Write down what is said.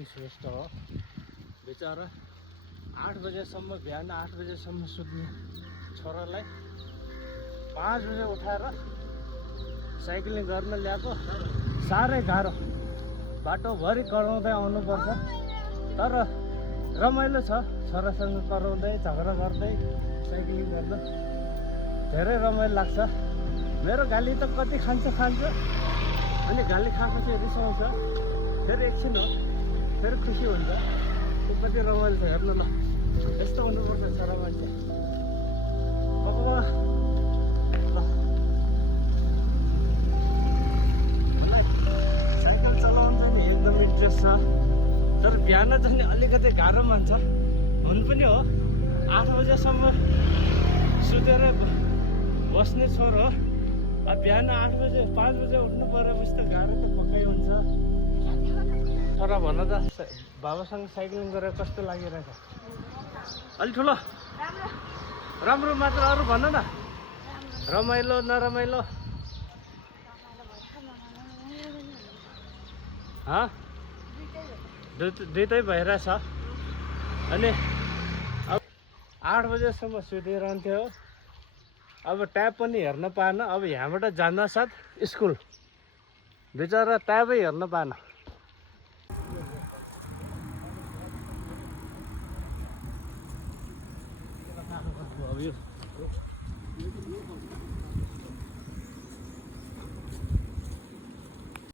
पनि श्रेष्ठ हो। बेचारा 8 बजेसम्म, बिहान 8 बजेसम्म सुत्ने छोरालाई 5 बजे उठाएर साइक्लिङ गर्न ल्याएको साह्रै गाह्रो। बाटोभरि कराउँदै आउनुपर्छ, तर रमाइलो छ। छोरासँग कराउँदै झगडा गर्दै साइक्लिङ गर्दा धेरै रमाइलो लाग्छ। मेरो गाली त कति खान्छ, अनि गाली खाएको चाहिँ रिसाउँछ, फेरि एकछिन हो, फेरि खुसी हुन्छ। त्यो कति रमाइलो छ हेर्नु ल। यस्तो हुनुपर्छ छोरा मान्छे। अब मलाई साइकल चलाउनु चाहिँ एकदम इन्ट्रेस्ट छ, तर बिहान चाहिँ अलिकति गाह्रो मान्छ। हुन पनि हो, 8 बजेसम्म सुतेर बस्ने छोरो, अब बिहान 8 बजे 5 बजे उठ्नु परेपछि त गाह्रो त पक्कै हुन्छ। छोरा भन त, बाबासँग साइक्लिङ गरेर कस्तो लागिरहेछ? अलि ठुलो राम्रो मात्र, अरू भन न। रमाइलो नरमाइलो? दुइटै भइरहेछ। अनि अब 8 बजेसम्म सुतिरहन्थ्यो, अब ट्याब पनि हेर्न पाएन। अब यहाँबाट जान साथ स्कुल, बिचरा ट्याबै हेर्न पाएन। अब यो